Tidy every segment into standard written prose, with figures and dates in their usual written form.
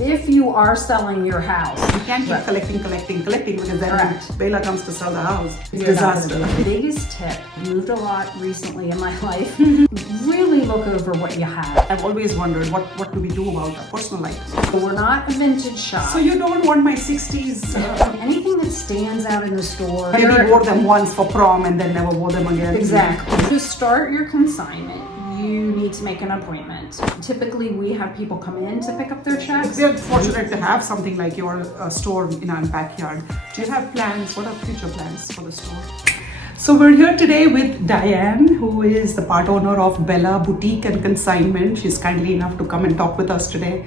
If you are selling your house, You can't keep collecting because then Correct. Bela comes to sell the house. It's you're not disaster. gonna do it. Biggest tip, moved a lot recently in my life. Really look over what you have. I've always wondered what do we do about our personal items. We're not a vintage shop. So you don't want my 60s, Anything that stands out in the store. maybe wore them once for prom and then never wore them again. Exactly. To start your consignment, you need to make an appointment. Typically, we have people come in to pick up their checks. We're fortunate to have something like your store in our backyard. Do you have plans? What are future plans for the store? So we're here today with Diane, who is the part owner of Bella Boutique and Consignment. She's kindly enough to come and talk with us today.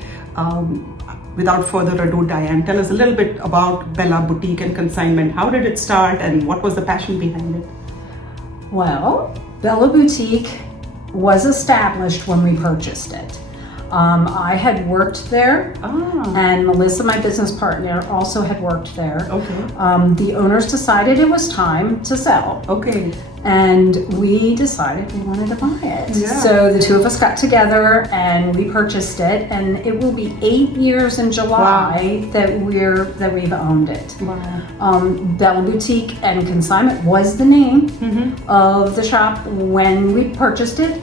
Without further ado, Diane, tell us a little bit about Bella Boutique and Consignment. How did it start and what was the passion behind it? Well, Bella Boutique was established when we purchased it. I had worked there, and Melissa, my business partner, also had worked there. Okay. The owners decided it was time to sell. Okay. And we decided we wanted to buy it. Yeah. So the two of us got together and we purchased it, and it will be 8 years in July that we've owned it. Wow. Bella Boutique and Consignment was the name of the shop when we purchased it,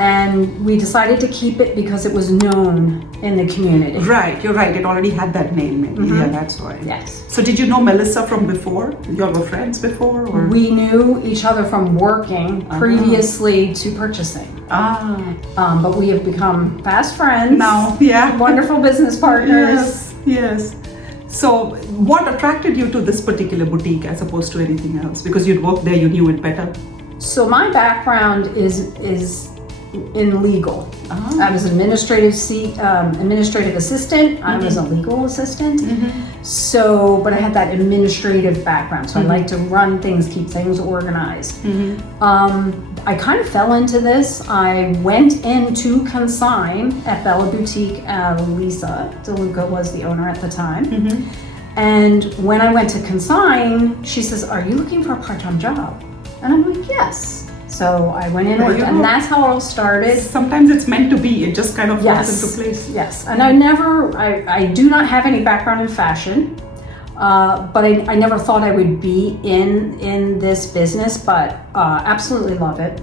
and we decided to keep it because it was known in the community. Right, you're right. It already had that name, maybe. Yeah, that's why. Yes. So did you know Melissa from before? You all were friends before? Or? We knew each other from working previously to purchasing. But we have become fast friends. Now, yeah. Wonderful business partners. Yes. So what attracted you to this particular boutique as opposed to anything else? Because you'd worked there, you knew it better. So my background is in legal. I was an administrative assistant. I was a legal assistant. So, but I had that administrative background. So I like to run things, keep things organized. I kind of fell into this. I went into Consign at Bella Boutique. Lisa DeLuca was the owner at the time. And when I went to Consign, she says, "Are you looking for a part-time job?" And I'm like, "Yes." So I went in and that's how it all started. Sometimes it's meant to be. It just kind of falls into place. Yes. And I do not have any background in fashion, but I never thought I would be in this business, but absolutely love it.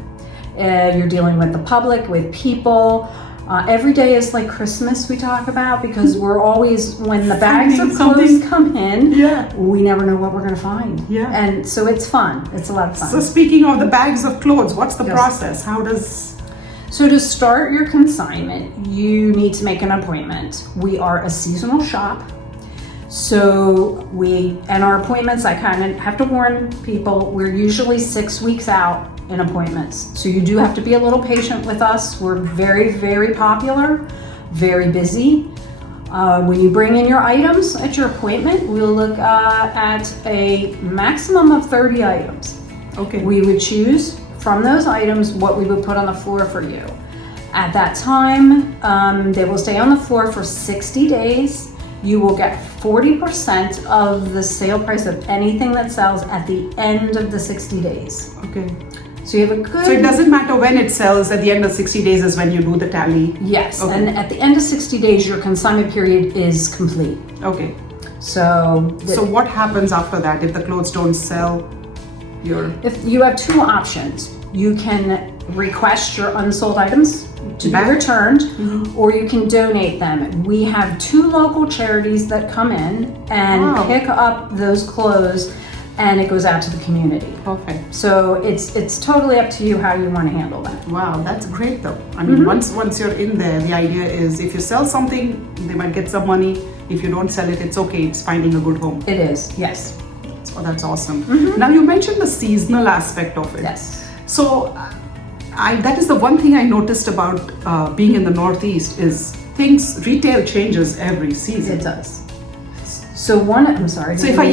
You're dealing with the public, with people. Every day is like Christmas, we talk about, because we're always, when the bags of clothes come in, we never know what we're going to find. And so it's fun. It's a lot of fun. So speaking of the bags of clothes, what's the process? How does... So to start your consignment, you need to make an appointment. We are a seasonal shop. So our appointments, I kind of have to warn people, we're usually 6 weeks out in appointments. So you do have to be a little patient with us. We're very, very popular, very busy. When you bring in your items at your appointment, we'll look at a maximum of 30 items. Okay. We would choose from those items what we would put on the floor for you. At that time, they will stay on the floor for 60 days. You will get 40% of the sale price of anything that sells at the end of the 60 days. Okay. So you have a good... So it doesn't matter when it sells, at the end of 60 days is when you do the tally? Yes, okay. And at the end of 60 days, your consignment period is complete. Okay. So what happens after that if the clothes don't sell? If you have two options, you can request your unsold items to be returned, or you can donate them. We have 2 local charities that come in and pick up those clothes, and it goes out to the community. Perfect. So it's totally up to you how you want to handle that. Wow, that's great though. I mean, once you're in there, the idea is if you sell something, they might get some money. If you don't sell it, it's okay. It's finding a good home. It is, yes. Oh, that's awesome. Now you mentioned the seasonal aspect of it. Yes. So that is the one thing I noticed about being in the Northeast is retail changes every season. It does. So I'm sorry. So if I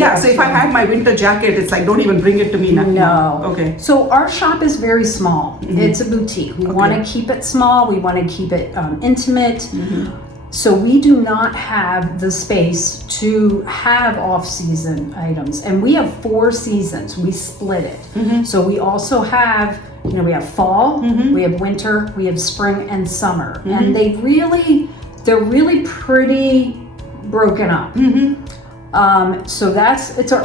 had my winter jacket, it's like, don't even bring it to me now. No. Okay. So our shop is very small. It's a boutique. We want to keep it small. We want to keep it intimate. So we do not have the space to have off-season items. And we have 4 seasons. We split it. So we also have, we have fall, we have winter, we have spring and summer. And they're really pretty broken up. So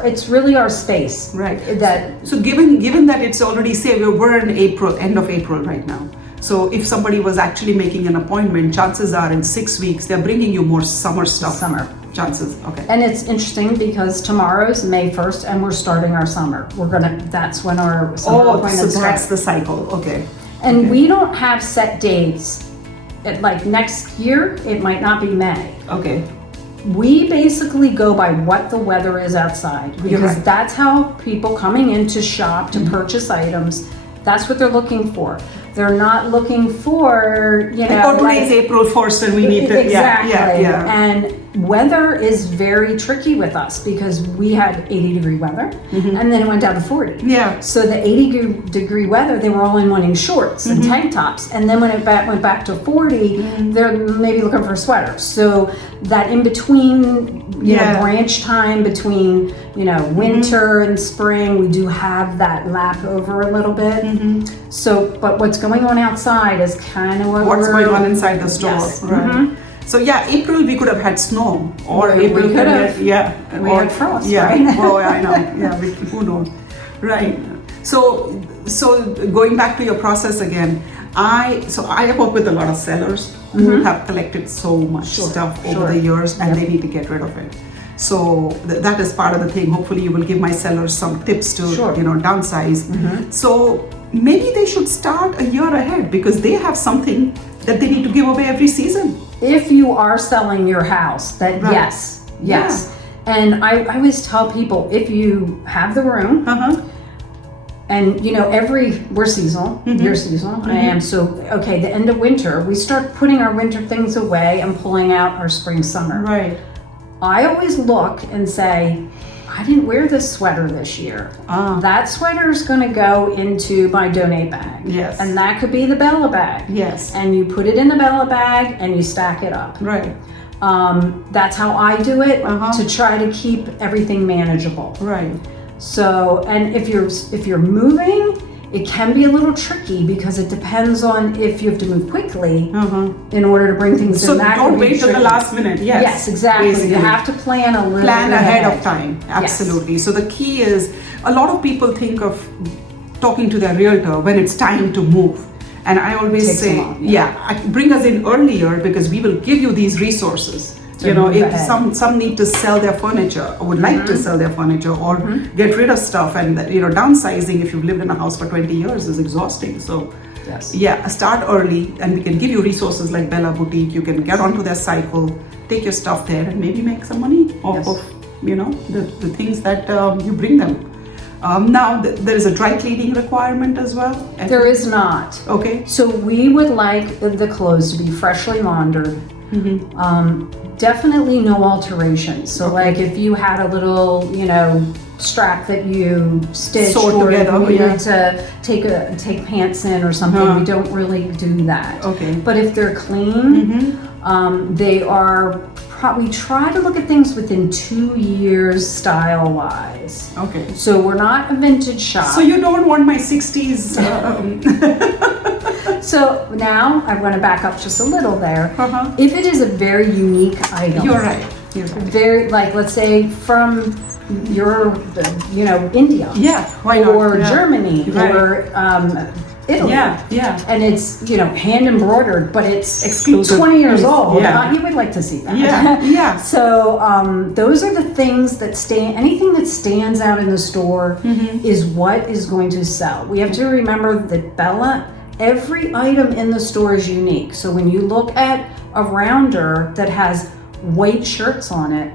it's really our space. Right. That So given that it's already, say we're in April, end of April right now. So if somebody was actually making an appointment, chances are in 6 weeks they're bringing you more summer stuff. Summer. Chances, okay. And it's interesting because tomorrow's May 1st and we're starting our summer. That's when our summer appointments so that's start. the cycle, okay. And Okay. we don't have set dates. Like next year, it might not be May. Okay. We basically go by what the weather is outside because right. that's how people coming in to shop, to purchase items, that's what they're looking for. They're not looking for, Oh, today's April 1st and we need to, exactly. yeah. And weather is very tricky with us because we had 80-degree weather and then it went down to 40. Yeah. So the 80-degree weather, they were only wanting shorts and tank tops. And then when it went back to 40, they're maybe looking for a sweater. So that in between, branch time between, winter and spring, we do have that lap over a little bit. So, but what's going on outside is kind of what's going on inside the store. Yes. Right. So yeah, April we could have had snow, or We April could have. We had frost, Yeah. right? Oh, I know. Yeah, who knows? Right. So going back to your process again, I work with a lot of sellers who have collected so much stuff over the years, and they need to get rid of it. So that is part of the thing. Hopefully, you will give my sellers some tips to downsize. So maybe they should start a year ahead because they have something that they need to give away every season. If you are selling your house, that yes. And I always tell people, if you have the room, and we're seasonal, you're seasonal, I am. So, okay, the end of winter, we start putting our winter things away and pulling out our spring, summer. Right. I always look and say, I didn't wear this sweater this year. That sweater is going to go into my donate bag. Yes. And that could be the Bella bag. Yes. And you put it in the Bella bag and you stack it up. Right. That's how I do it to try to keep everything manageable. Right. So, and if you're moving, it can be a little tricky because it depends on if you have to move quickly in order to bring things in. So That don't could be wait till the tricky. last minute. Yes, exactly. Basically. You have to plan a little Plan bit ahead of time. Absolutely. So the key is, a lot of people think of talking to their realtor when it's time to move. And I always Takes say, a while, bring us in earlier because we will give you these resources. move If ahead. some need to sell their furniture or would like to sell their furniture or get rid of stuff, and downsizing if you've lived in a house for 20 years is exhausting. So start early, and we can give you resources like Bella Boutique. You can get onto their cycle, take your stuff there, and maybe make some money off of the things that you bring them. Now there is a dry cleaning requirement as well. There is not. Okay. So we would like the clothes to be freshly laundered. Definitely no alterations. So like if you had a little, strap that you stitched Sewed or together, you needed to take pants in or something, we don't really do that. Okay. But if they're clean, they are. We try to look at things within 2 years style-wise. Okay. So we're not a vintage shop. So you don't want my 60s. So now I want to back up just a little there. If it is a very unique item, You're right. very like let's say from India, Why not? or Yeah. Germany, Right. or Italy, and it's hand embroidered, but it's Exclusive. 20 years old. Yeah. You would like to see that. Yeah. So those are the things that anything that stands out in the store is what is going to sell. We have to remember that Bella, every item in the store is unique. So when you look at a rounder that has white shirts on it,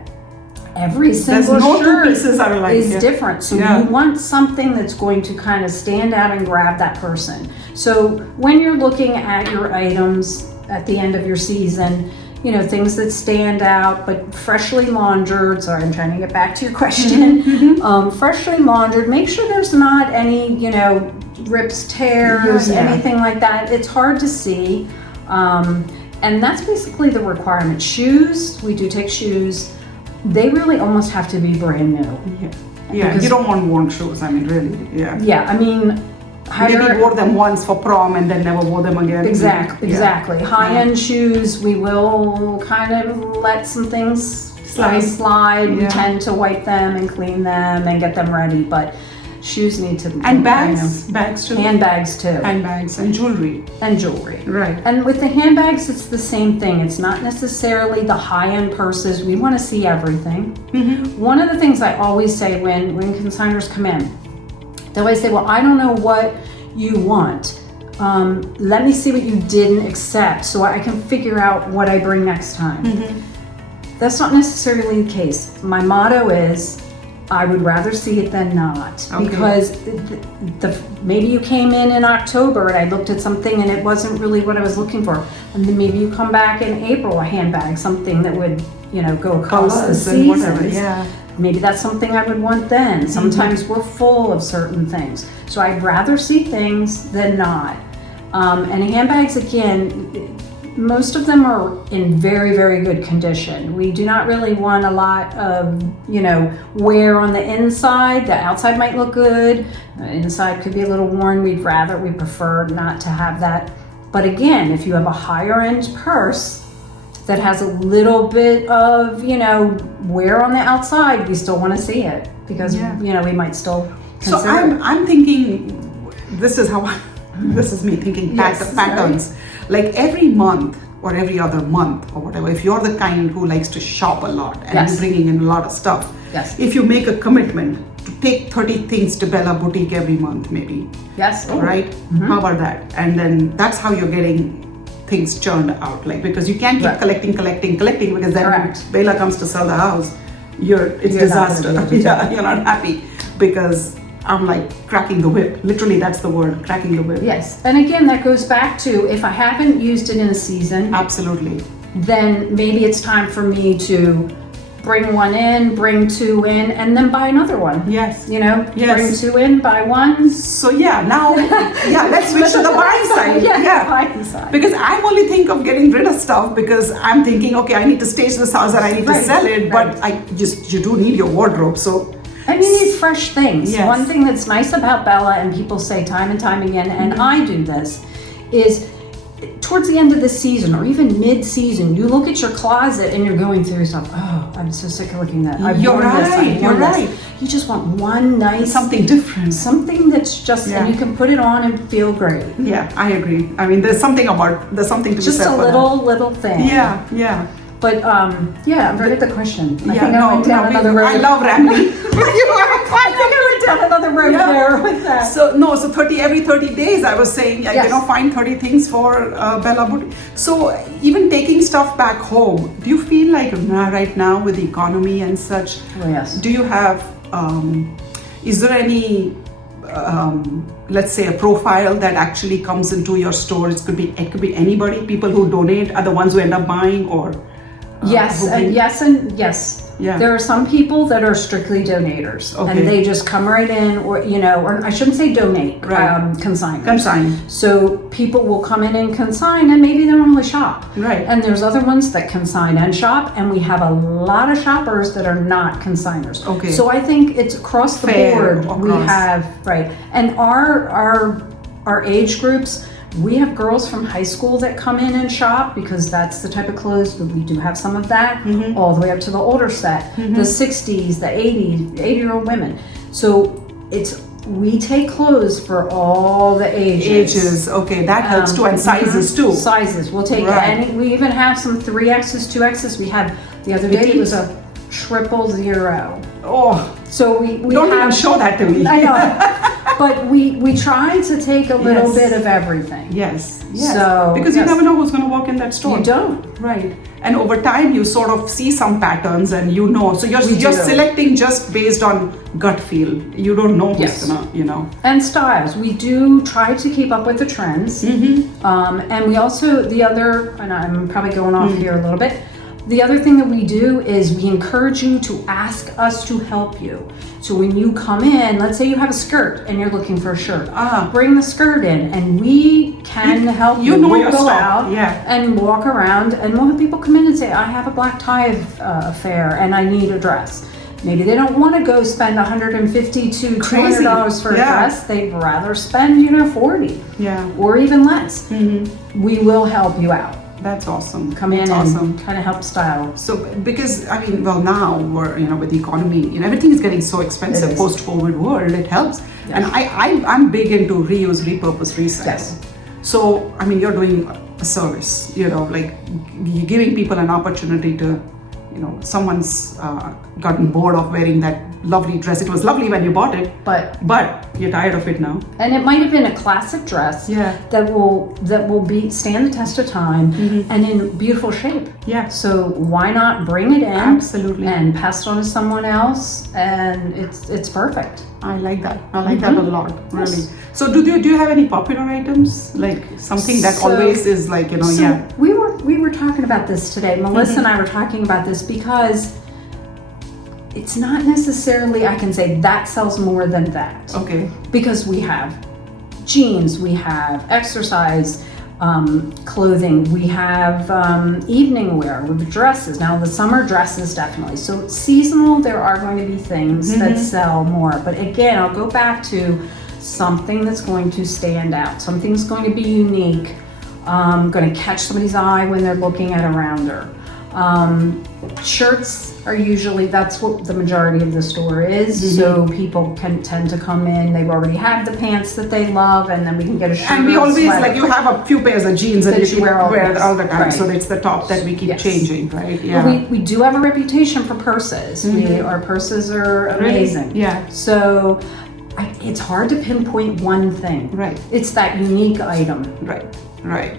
every single no two shirt pieces are alike, is different. So you want something that's going to kind of stand out and grab that person. So when you're looking at your items at the end of your season, things that stand out, but freshly laundered. Sorry, I'm trying to get back to your question. Freshly laundered, make sure there's not any, rips, tears, anything like that. It's hard to see. And that's basically the requirement. Shoes, we do take shoes. They really almost have to be brand new. Yeah, you don't want worn shoes. I mean, really. Yeah. Yeah, I mean, maybe wore them once for prom and then never wore them again. Exactly. High-end shoes, we will kind of let some things slide. We tend to wipe them and clean them and get them ready, but shoes need to... And bags too. Handbags too. Handbags and jewelry. Right. And with the handbags, it's the same thing. It's not necessarily the high-end purses. We want to see everything. One of the things I always say when consigners come in, they always say, well, I don't know what you want. Let me see what you didn't accept so I can figure out what I bring next time. That's not necessarily the case. My motto is, I would rather see it than not, because maybe you came in October and I looked at something and it wasn't really what I was looking for, and then maybe you come back in April, a handbag, something that would go across the seasons. Maybe that's something I would want then. Sometimes we're full of certain things, so I'd rather see things than not. And handbags, again, most of them are in very, very good condition. We do not really want a lot of, wear on the inside. The outside might look good. The inside could be a little worn. We prefer not to have that. But again, if you have a higher end purse that has a little bit of, wear on the outside, we still want to see it, because, we might still consider. So I'm thinking, this is me thinking patterns. Like every month or every other month or whatever, if you're the kind who likes to shop a lot and you're bringing in a lot of stuff, if you make a commitment to take 30 things to Bella Boutique every month, maybe. Right? How about that? And then that's how you're getting things churned out, because you can't keep collecting, because then when Bella comes to sell the house, it's disaster. You're not happy, because I'm like cracking the whip. Literally, that's the word, cracking the whip. Yes, and again, that goes back to, if I haven't used it in a season, absolutely, then maybe it's time for me to bring one in, bring two in, and then buy another one. Bring two in, buy one. So now, let's switch to the buying side. Buying side. Because I only think of getting rid of stuff because I'm thinking, okay, I need to stage this house and I need to sell it, but you do need your wardrobe, so. And you need fresh things. One thing that's nice about Bella, and people say time and time again, and I do this, is towards the end of the season or even mid-season, you look at your closet and you're going through stuff. Oh, I'm so sick of looking at that. You're right. You just want one nice, something different, something that's just, and you can put it on and feel great. Yeah, I agree. I mean, there's something to be said just a little thing. Yeah. But I'm ready at the question. I think I went down another road. I love rambling. I think I went down another road there with that. So every 30 days I was saying, find 30 things for Bella Boutique. So even taking stuff back home, do you feel like right now with the economy and such, do you have, is there any, let's say, a profile that actually comes into your store? It could be anybody. People who donate are the ones who end up buying, or yes. There are some people that are strictly donators, and they just come right in, or I shouldn't say donate, consign. So people will come in and consign, and maybe they don't really shop. Right. And there's other ones that consign and shop, and we have a lot of shoppers that are not consigners. Okay. So I think it's across the board. We have and our age groups. We have girls from high school that come in and shop, because that's the type of clothes, but we do have some of that, all the way up to the older set, the 60s, the 80-year-old women. So we take clothes for all the ages. Okay, that helps too, and sizes too. Sizes, we'll take any. We even have some 3X's, 2X's. We had the other day, it was a 000. Oh, so we don't even show that to me. I know. But we try to take a little bit of everything. Yes. So because you never know who's going to walk in that store. You don't. Right. And over time, you sort of see some patterns, and So you're selecting just based on gut feel. You don't know who's gonna, And styles. We do try to keep up with the trends. And we also, and I'm probably going off here a little bit. The other thing that we do is we encourage you to ask us to help you. So when you come in, let's say you have a skirt and you're looking for a shirt, bring the skirt in, and we can help you. We'll go out and walk around, and we'll have people come in and say, I have a black tie affair and I need a dress. maybe they don't want to go spend $150 to $200 for a Yeah. dress. They'd rather spend, $40 Yeah. or even less. Mm-hmm. We will help you out. That's awesome. Come in That's and awesome. kind of help style. So, because I mean, well, now we're with the economy, everything is getting so expensive. It is. Post-COVID world, it helps. Yeah. And I'm big into reuse, repurpose, resell. Yes. So, I mean, you're doing a service. Like you're giving people an opportunity to, someone's gotten bored of wearing that lovely dress. It was lovely when you bought it, But you're tired of it now. and it might have been a classic dress Yeah. that will stand the test of time and in beautiful shape. Yeah. So why not bring it in Absolutely. and pass it on to someone else, and it's perfect. I like that. I like that a lot, really. Yes. So do you have any popular items, like something that So- always is like So yeah. we were talking about this today. Melissa and I were talking about this because it's not necessarily I can say that sells more than that. Okay. Because we have jeans, we have exercise clothing, we have evening wear with dresses. Now the summer dresses definitely. So seasonal, there are going to be things that sell more. But again, I'll go back to something that's going to stand out. Something's going to be unique, going to catch somebody's eye when they're looking at a rounder. Shirts are usually, that's what the majority of the store is. So people can tend to come in, they already have the pants that they love, and then we can get a shirt. And we or a always sweater. like you have a few pairs of jeans That and you you wear all the time. right. So it's the top that we keep Yes. changing, right? We do have a reputation for purses. Our purses are amazing. Really? Yeah. So it's hard to pinpoint one thing. Right. It's that unique item. Right.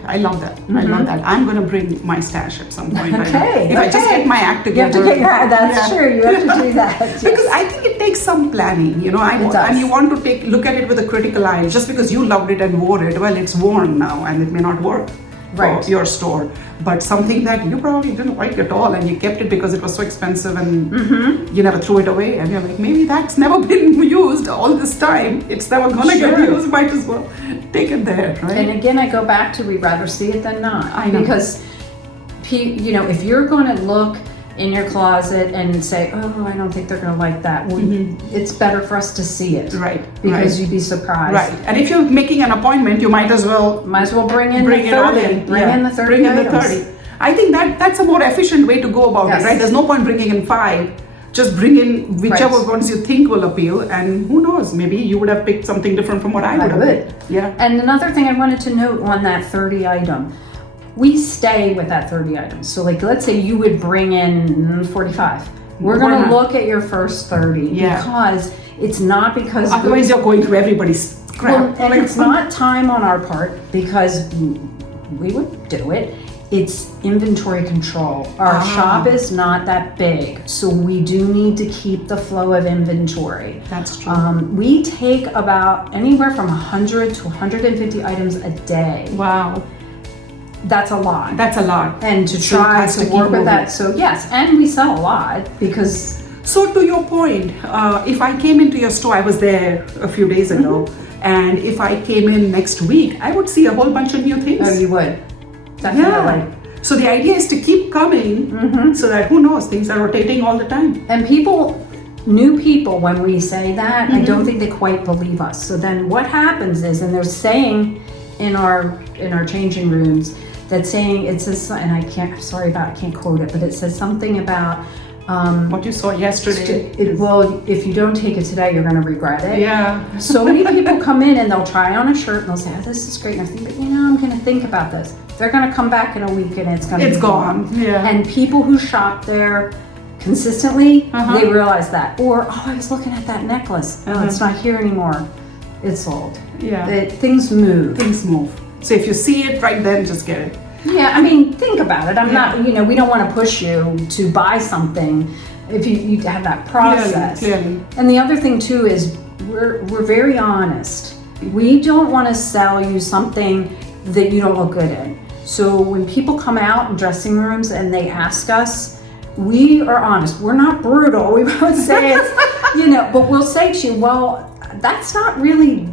I love that. I love that. I'm going to bring my stash at some point. Okay. If I just get my act You have together. to get that's Yeah. true. You have to do that. Yes. Because I think it takes some planning, It does. and you want to look at it with a critical eye. Just because you loved it and wore it, well, it's worn now and it may not work Right. for your store. But something that you probably didn't like at all and you kept it because it was so expensive and you never threw it away. And you're like, maybe that's never been used all this time. It's never gonna get Sure. used. Might as well take it there, right? And again, I go back to we'd rather see it than not. I know. Because, if you're going to look in your closet and say, oh, I don't think they're going to like that, well, it's better for us to see it. Right. Because you'd be surprised. Right. And if you're making an appointment, you might as well Might as well bring in bring the it all 30. in. Bring Yeah. in the 30 Bring in the items. 30. I think that's a more efficient way to go about Yes. it, right? There's no point bringing in 5. Just bring in whichever Right. ones you think will appeal, and who knows, maybe you would have picked something different from what I would have would. picked. Yeah. And another thing I wanted to note on that 30 item, we stay with that 30 items. So like, let's say you would bring in 45. We're Why going not? to look at your first 30 Yeah. because it's not because Otherwise, you're going through everybody's crap. Well, and it's not time on our part because we would do it. It's inventory control. Our shop is not that big, so we do need to keep the flow of inventory. That's true. We take about anywhere from 100 to 150 items a day. Wow. That's a lot. That's a lot. And to So it try has to to keep work with moving. that. So yes, and we sell a lot because So to your point, if I came into your store, I was there a few days ago, and if I came in next week, I would see a whole bunch of new things. you would. Definitely. Yeah. So the idea is to keep coming so that who knows, things are rotating all the time. And new people, when we say that, I don't think they quite believe us. So then what happens is, and they're saying in our changing rooms, that saying, it says, and I can't quote it, but it says something about, What you saw yesterday. well, if you don't take it today, you're going to regret it. Yeah. So many people come in and they'll try on a shirt and they'll say, oh, this is great. And I think, but I'm going to think about this. They're going to come back in a week and it's going to be gone. Yeah. And people who shop there consistently, they realize that. Or, oh, I was looking at that necklace. Oh, it's not here anymore. It's sold. Yeah. Things move. Things move. So if you see it right then, just get it. Yeah, I mean, think about it. I'm not, we don't want to push you to buy something if you have that process. Clearly. And the other thing too is we're very honest. We don't want to sell you something that you don't look good in. So when people come out in dressing rooms and they ask us, we are honest. We're not brutal. We won't say it's, but we'll say to you, well, that's not really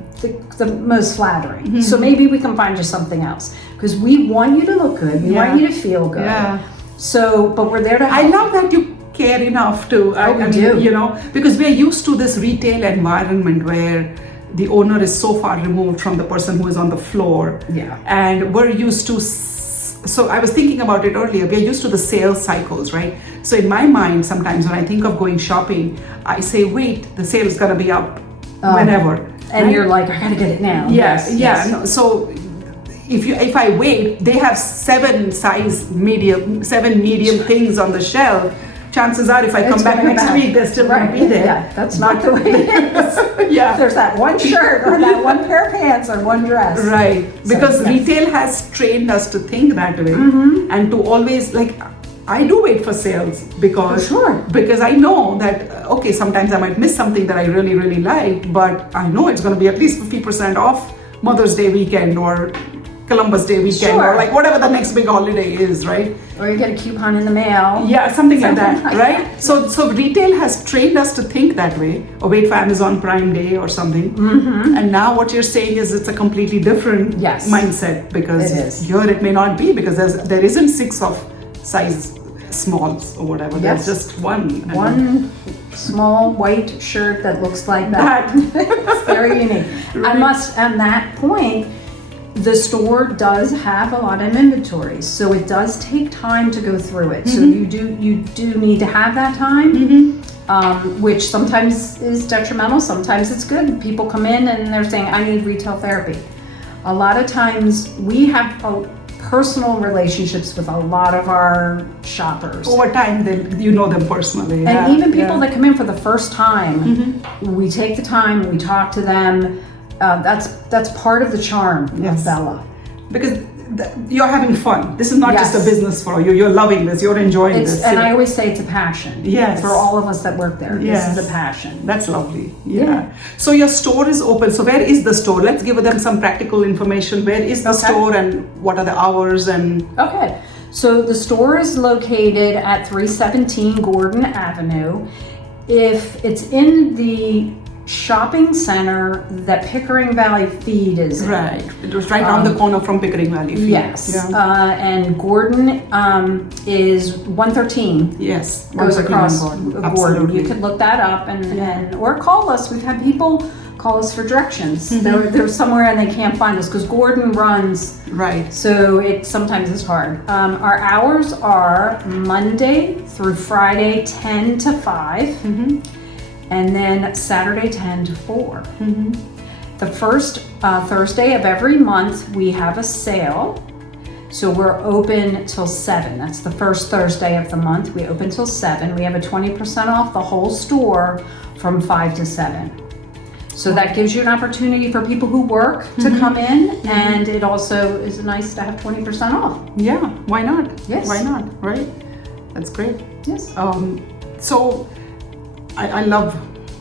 the most flattering. So maybe we can find you something else because we want you to look good. We want you to feel good. Yeah. So, but we're there to I help. love that you care enough to, we do. you know, because we're used to this retail environment where the owner is so far removed from the person who is on the floor. Yeah. And we're used to, so I was thinking about it earlier, we're used to the sales cycles, right? So in my mind, sometimes when I think of going shopping, I say, wait, the sale is going to be up whenever. And right? you're like, I gotta get it now. Yes, Yes. No, so if I wait, they have seven medium things on the shelf. Chances are, if I come back next week, they're still going to be there. Yeah, that's not the way it is. Yeah. There's that one shirt or that one pair of pants or one dress. Right. Because yes. retail has trained us to think that way and to always, like, I do wait for sales because I know that, okay, sometimes I might miss something that I really, really like, but I know it's going to be at least 50% off Mother's Day weekend or Columbus Day weekend or like whatever the next big holiday is, right? Or you get a coupon in the mail. Yeah, something like that, right? So retail has trained us to think that way, or wait for Amazon Prime Day or something. And now what you're saying is it's a completely different mindset, because here it may not be, because there isn't 6 of size smalls or whatever. There's just one small white shirt that looks like that. It's very unique. Right. I must, at that point, the store does have a lot of inventory, so it does take time to go through it. So you do need to have that time, which sometimes is detrimental, sometimes it's good. People come in and they're saying, I need retail therapy. A lot of times we have personal relationships with a lot of our shoppers. Over time, you know them personally. And even people that come in for the first time, we take the time, we talk to them. That's part of the charm of Bella. Because you're having fun. This is not just a business for you. You're loving this. You're enjoying this. And I always say it's a passion. Yes. For all of us that work there. This is a passion. That's lovely. Yeah. So your store is open. So where is the store? Let's give them some practical information. Where is the store and what are the hours and... Okay. So the store is located at 317 Gordon Avenue. If it's in the shopping center that Pickering Valley Feed is in. Right. It was right on the corner from Pickering Valley Feed. Yes. And Gordon is 113. Yes. Goes across Gordon. Gordon. You could look that up and or call us. We've had people call us for directions. They're somewhere and they can't find us because Gordon runs. Right. So it sometimes is hard. Our hours are Monday through Friday 10 to 5. And then Saturday 10 to 4. The first Thursday of every month we have a sale. So we're open till 7. That's the first Thursday of the month. We open till 7. We have a 20% off the whole store from 5 to 7. So that gives you an opportunity for people who work to come in, and it also is nice to have 20% off. Yeah, why not? Yes. Why not, right? That's great. Yes. So I love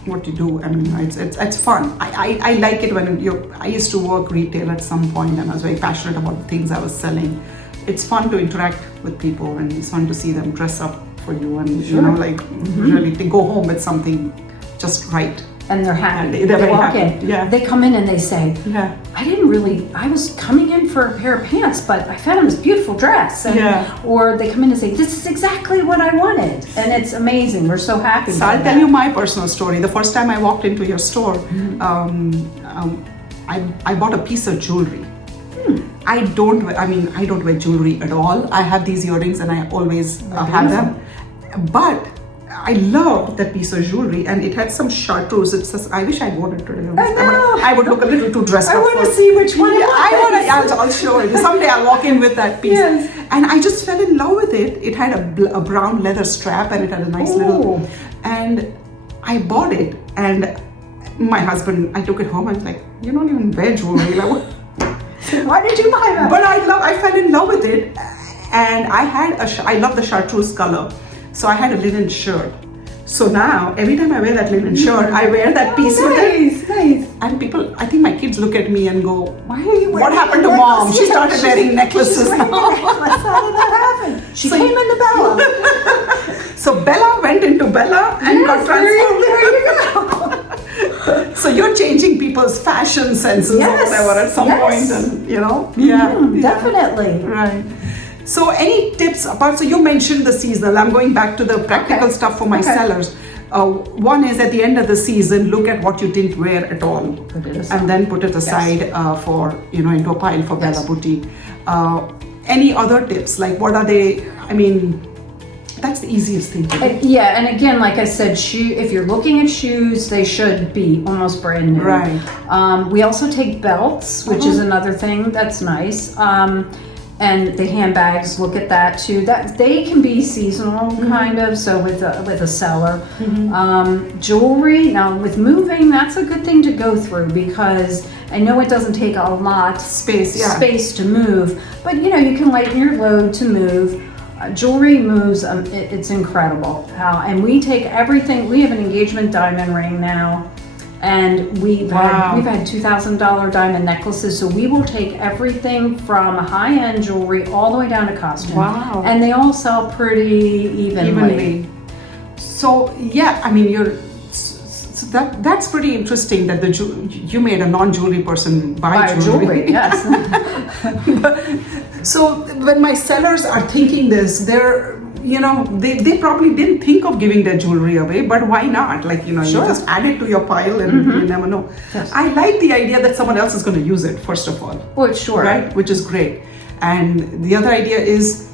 what you do. I mean, it's fun. I like it when I used to work retail at some point, and I was very passionate about the things I was selling. It's fun to interact with people, and it's fun to see them dress up for you, and you know, like really to go home with something just right. And they're happy. They're they very walk happy. in. Yeah. They come in and they say, Yeah. I was coming in for a pair of pants, but I found this beautiful dress. And, Or they come in and say, this is exactly what I wanted. And it's amazing. We're so happy. So I'll tell you my personal story. The first time I walked into your store, I bought a piece of jewelry. I don't wear jewelry at all. I have these earrings and I always have them. But I loved that piece of jewelry, and it had some chartreuse. I wish I wore it today. I would look a little too dressed up. I want to see which one. I'll show you. Someday I'll walk in with that piece. Yes. And I just fell in love with it. It had a brown leather strap, and it had a nice little. And I bought it, and my husband, I took it home. I was like, you don't even wear jewelry. Like, why did you buy that? But I fell in love with it, and I love the chartreuse color. So I had a linen shirt. So now, every time I wear that linen shirt, I wear that piece with it. Nice. And people, I think my kids look at me and go, why are you wearing what happened to mom? She started wearing necklaces now. How did that happen? She came into Bella. So Bella went into Bella and got transformed. There you go. So you're changing people's fashion senses or whatever at some point. And, you know? Definitely. Right. So any tips apart, so you mentioned the seasonal, I'm going back to the practical stuff for my sellers. One is at the end of the season, look at what you didn't wear at all and then put it aside for, into a pile for Bella Boutique. Any other tips? Like what are they? I mean, that's the easiest thing to do. Yeah, and again, like I said, if you're looking at shoes, they should be almost brand new. Right. We also take belts, which is another thing that's nice. And the handbags, look at that too. That they can be seasonal kind of. So with a seller, jewelry. Now with moving, that's a good thing to go through because I know it doesn't take a lot space to move, but you can lighten your load to move. Jewelry moves. It's incredible. And we take everything. We have an engagement diamond ring now. And we've had $2,000 diamond necklaces, so we will take everything from high-end jewelry all the way down to costume. Wow! And they all sell pretty evenly. So yeah, I mean, that's pretty interesting that you made a non-jewelry person buy jewelry. Yes. So when my sellers are thinking this, they probably didn't think of giving their jewelry away, but why not? Like, you just add it to your pile and you never know. Yes. I like the idea that someone else is going to use it, first of all. Well, sure. Right? Which is great. And the other idea is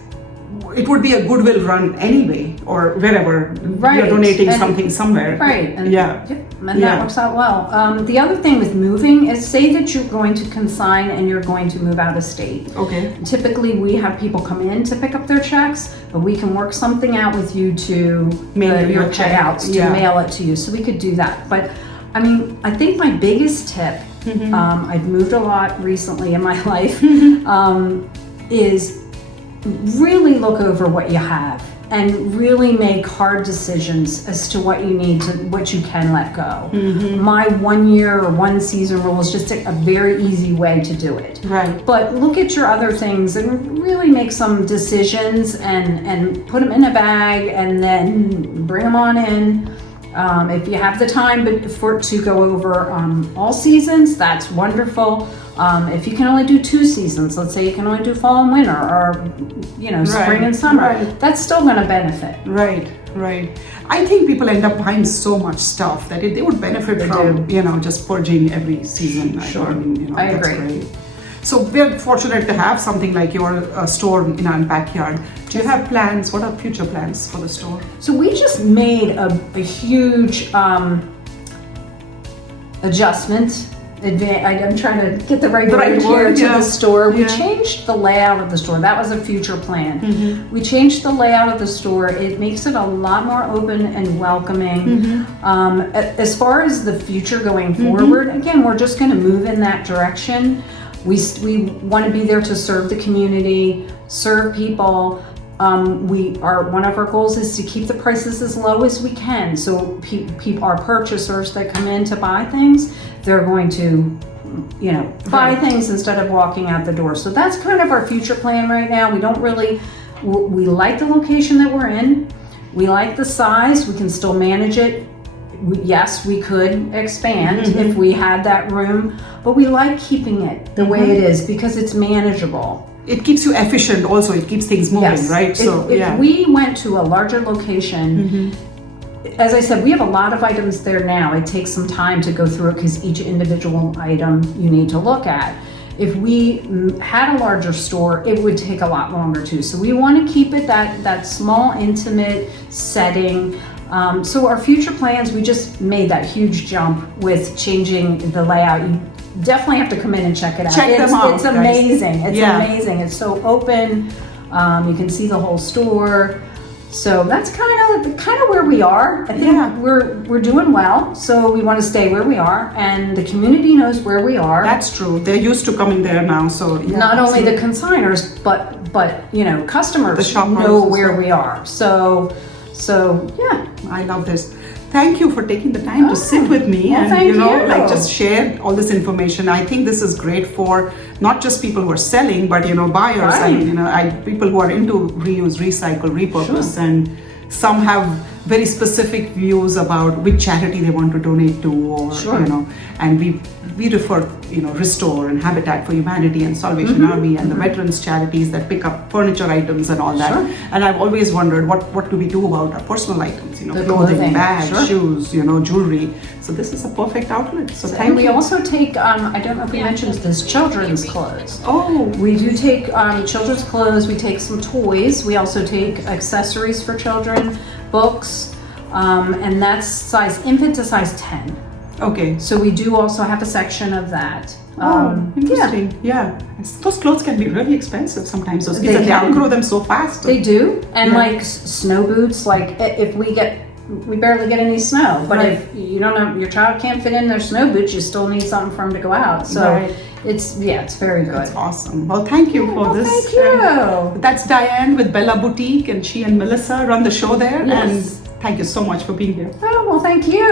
it would be a goodwill run anyway, or wherever you're donating something somewhere. Right. And, and that works out well. The other thing with moving is say that you're going to consign and you're going to move out of state. Okay. Typically, we have people come in to pick up their checks, but we can work something out with you to mail your payouts, to mail it to you. So we could do that. But I mean, I think my biggest tip, I've moved a lot recently in my life, is really look over what you have and really make hard decisions as to what what you can let go. My 1 year or 1 season rule is just a very easy way to do it. Right. But look at your other things and really make some decisions and put them in a bag and then bring them on in. If you have the time to go over all seasons, that's wonderful. If you can only do 2 seasons, let's say you can only do fall and winter or, spring and summer, that's still going to benefit. Right. I think people end up buying so much stuff that they would benefit from, just purging every season. Sure. I agree. Great. So we're fortunate to have something like your store in our backyard. Do you have plans? What are future plans for the store? So we just made a huge adjustment. I'm trying to get the right word here to the store. We changed the layout of the store. That was a future plan. We changed the layout of the store. It makes it a lot more open and welcoming. As far as the future going forward, again, we're just going to move in that direction. We want to be there to serve the community, serve people. One of our goals is to keep the prices as low as we can. So our purchasers that come in to buy things, they're going to, buy things instead of walking out the door. So that's kind of our future plan right now. We like the location that we're in. We like the size. We can still manage it. Yes, we could expand if we had that room, but we like keeping it the way it is because it's manageable. It keeps you efficient also, it keeps things moving, right? So if we went to a larger location, as I said, we have a lot of items there now. It takes some time to go through it because each individual item you need to look at. If we had a larger store, it would take a lot longer too. So we want to keep it that small, intimate setting. So our future plans, we just made that huge jump with changing the layout. You definitely have to come in and check it out. It's amazing. It's amazing. It's so open. You can see the whole store. So that's kind of where we are. I think we're doing well. So we want to stay where we are, and the community knows where we are. That's true. They're used to coming there now. So not only the consigners, but customers know where we are. So yeah, I love this. Thank you for taking the time to sit with me and just share all this information. I think this is great for not just people who are selling, but buyers and people who are into reuse, recycle, repurpose, and some have very specific views about which charity they want to donate to, or and we refer, Restore and Habitat for Humanity and Salvation Army and the veterans charities that pick up furniture items and all that. Sure. And I've always wondered what do we do about our personal items, The clothing, clothing, bags, sure. shoes, jewelry. So this is a perfect outlet. So thank And we you. also take, I don't know if we mentioned this, children's clothes. Oh, We do take children's clothes, we take some toys, we also take accessories for children, books, and that's size infant to size 10. okay. So we do also have a section of that. Interesting. Yeah. Those clothes can be really expensive sometimes. Those kids, They they can. outgrow them so fast. They do, and Yeah. like snow boots, like if we barely get any snow, but Right. if you don't know, your child can't fit in their snow boots, you still need something for them to go out. So Right. it's very good. That's awesome. Well, thank you for Well, this. thank you. That's Diane with Bella Boutique, and she and Melissa run the show there. Yes. And thank you so much for being here. Oh, well, thank you.